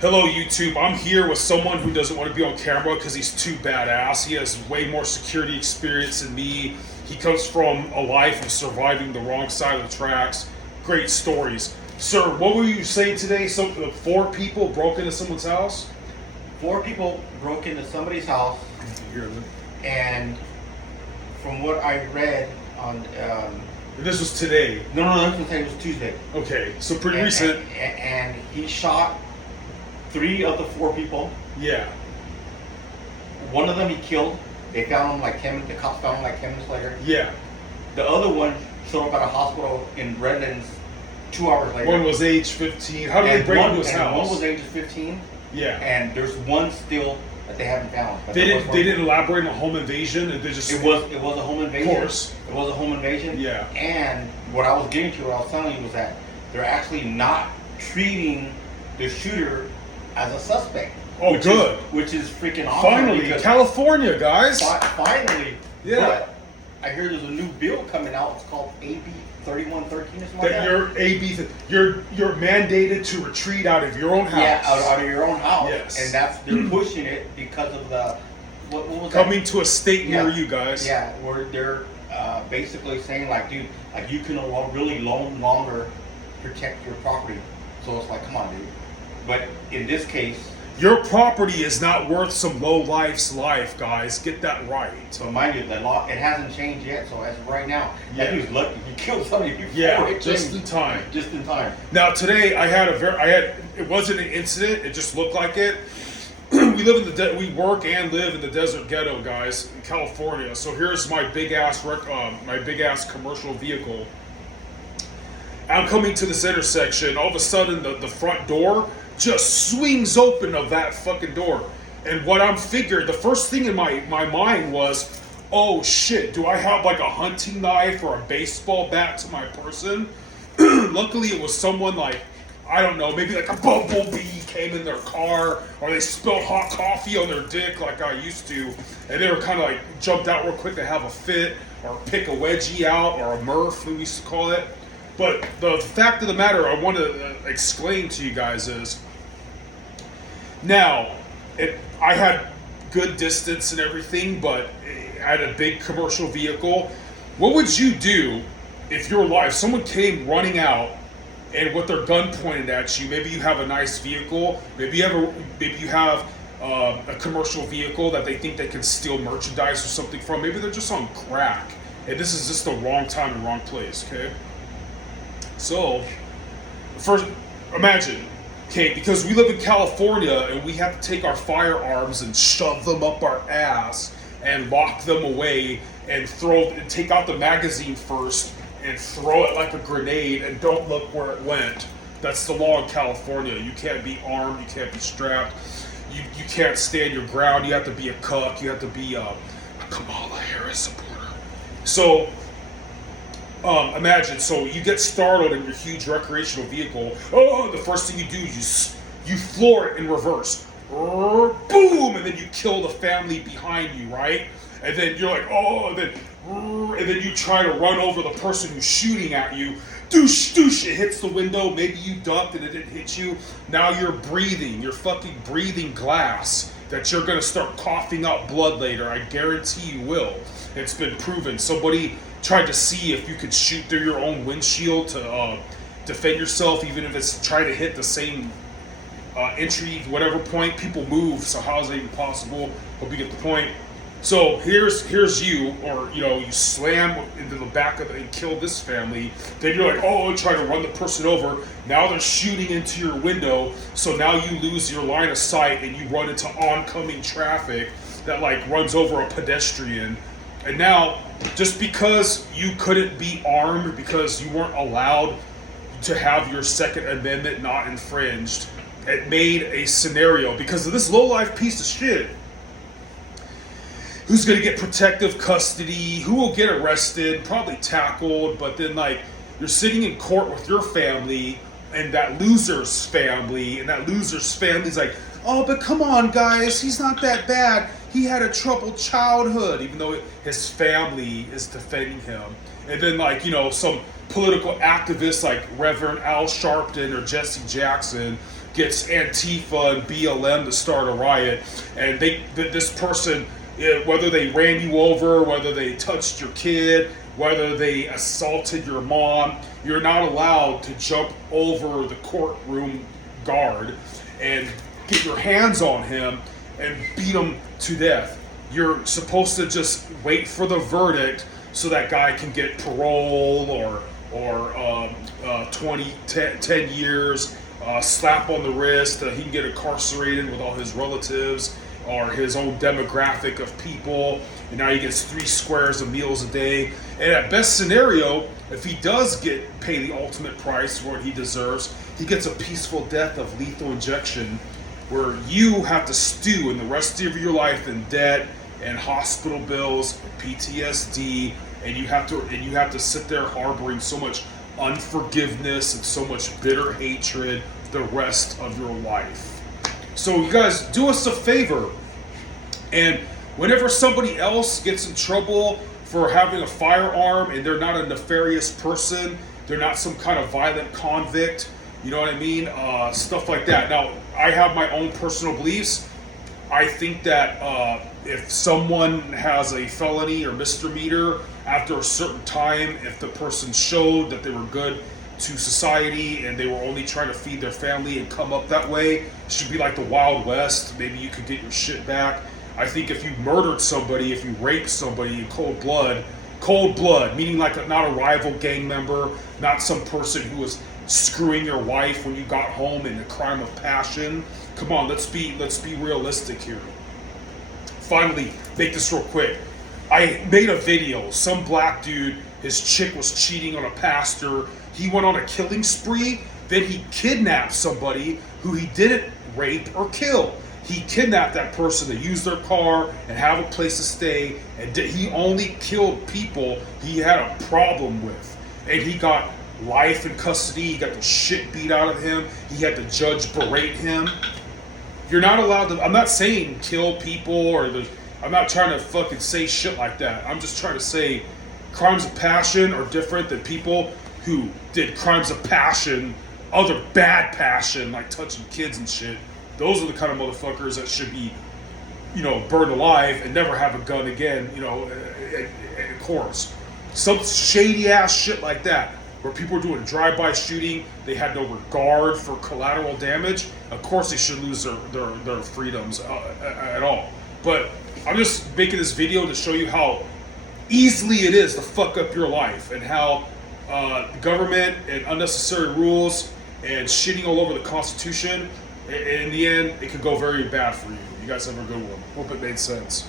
Hello, YouTube. I'm here with someone who doesn't want to be on camera because he's too badass. He has way more security experience than me. He comes from a life of surviving the wrong side of the tracks. Great stories. Sir, what were you saying today? So, 4 people broke into someone's house? 4 people broke into somebody's house, You hear them? and from what I read on, This was today. no, it was Tuesday. Okay, so pretty And- recent. and he shot 3 of the 4 people. Yeah. One of them he killed. They found him like 10. The cops found him like 10 minutes later. Yeah. The other one showed up at a hospital in Redlands 2 hours later. One was age 15. How did they and break one, into his and house? one was age 15. Yeah. And there's one still that they haven't found. But They there didn't. was They one. didn't elaborate on a home invasion. They just. It was a home invasion. Of course. It was a home invasion. Yeah. And what I was getting to, what I was telling you, was that they're actually not treating the shooter as a suspect. Oh, which good. Which is freaking awesome. Finally, because California, guys. Finally. Yeah. But I hear there's a new bill coming out. It's called AB 3113 or something like That that. you're you're mandated to retreat out of your own house. Yeah, out of your own house. Yes. And they're pushing it because of the what was Coming that? to a state near you guys. Yeah, where they're basically saying like, dude, like you can really no longer protect your property. So it's like, come on, dude. But in this case, Your property is not worth some low life's life, guys. Get that right. so mind you, the law it hasn't changed yet. So as of right now, that Yeah. dude's lucky he killed somebody before Yeah, it just changed. in time. Just in time. Now today it wasn't an incident. It just looked like it. We live in we work and live in the desert ghetto, guys, in California. So here's my big ass commercial vehicle. I'm coming to this intersection. All of a sudden, the front door just swings open of that fucking door. And what I'm figuring, the first thing in my mind was, oh shit, do I have like a hunting knife or a baseball bat to my person? Luckily, it was someone like, I don't know, maybe like a bumblebee came in their car, or they spilled hot coffee on their dick like I used to, and they were kind of like jumped out real quick to have a fit, or pick a wedgie out, or a Murph, we used to call it. But the fact of the matter I want to explain to you guys is, now, I had good distance and everything, but I had a big commercial vehicle. What would you do if someone came running out and with their gun pointed at you? Maybe you have a nice vehicle. Maybe you have a commercial vehicle that they think they can steal merchandise or something from. Maybe they're just on crack, and this is just the wrong time and wrong place. Okay. So, first, imagine, okay, because we live in California and we have to take our firearms and shove them up our ass and lock them away and take out the magazine first and throw it like a grenade and don't look where it went. That's the law in California. You can't be armed, you can't be strapped, you can't stand your ground, you have to be a cuck, you have to be a Kamala Harris supporter. So, imagine, so you get startled in your huge recreational vehicle. Oh, the first thing you do is you floor it in reverse. Boom! And then you kill the family behind you, right? And then you're like, oh, and then you try to run over the person who's shooting at you. Doosh, doosh, it hits the window. Maybe you ducked and it didn't hit you. Now you're fucking breathing glass that you're gonna start coughing up blood later. I guarantee you will. It's been proven. Somebody tried to see if you could shoot through your own windshield to defend yourself, even if it's trying to hit the same entry, whatever point. People move, so how is that even possible? Hope you get the point. So here's you, or you slam into the back of it and kill this family. Then you're like, oh, try to run the person over. Now they're shooting into your window, so now you lose your line of sight and you run into oncoming traffic that like runs over a pedestrian. And now, just because you couldn't be armed, because you weren't allowed to have your Second Amendment not infringed, it made a scenario because of this low-life piece of shit. Who's going to get protective custody? Who will get arrested? Probably tackled, but then like you're sitting in court with your family and that loser's family, and that loser's family's like, oh, but come on, guys, he's not that bad. He had a troubled childhood, even though his family is defending him. And then, like, some political activists like Reverend Al Sharpton or Jesse Jackson gets Antifa and BLM to start a riot, and this person, whether they ran you over, whether they touched your kid, whether they assaulted your mom, you're not allowed to jump over the courtroom guard and get your hands on him and beat him to death. You're supposed to just wait for the verdict so that guy can get parole or 10 years, slap on the wrist, he can get incarcerated with all his relatives or his own demographic of people, and now he gets 3 squares of meals a day. And at best scenario, if he does pay the ultimate price for what he deserves, he gets a peaceful death of lethal injection, where you have to stew in the rest of your life in debt and hospital bills, PTSD, and you have to sit there harboring so much unforgiveness and so much bitter hatred the rest of your life. So you guys, do us a favor, and whenever somebody else gets in trouble for having a firearm and they're not a nefarious person, they're not some kind of violent convict, you know what I mean? Stuff like that. Now, I have my own personal beliefs. I think that if someone has a felony or misdemeanor, after a certain time, if the person showed that they were good to society and they were only trying to feed their family and come up that way, it should be like the Wild West. Maybe you could get your shit back. I think if you murdered somebody, if you raped somebody in cold blood, meaning like not a rival gang member, not some person who was screwing your wife when you got home in a crime of passion. Come on, let's be realistic here. Finally, make this real quick. I made a video. Some black dude, his chick was cheating on a pastor. He went on a killing spree. Then he kidnapped somebody who he didn't rape or kill. He kidnapped that person to use their car and have a place to stay. And he only killed people he had a problem with. And he got life in custody. He got the shit beat out of him. He had the judge berate him. You're not allowed to. I'm not saying kill people I'm not trying to fucking say shit like that. I'm just trying to say crimes of passion are different than people who did crimes of passion, other bad passion, like touching kids and shit. Those are the kind of motherfuckers that should be, burned alive and never have a gun again, of course. Some shady ass shit like that, where people are doing a drive-by shooting, they had no regard for collateral damage. Of course they should lose their freedoms at all. But I'm just making this video to show you how easily it is to fuck up your life, and how government and unnecessary rules and shitting all over the Constitution, in the end, it could go very bad for you. You guys have a good one. Hope it made sense.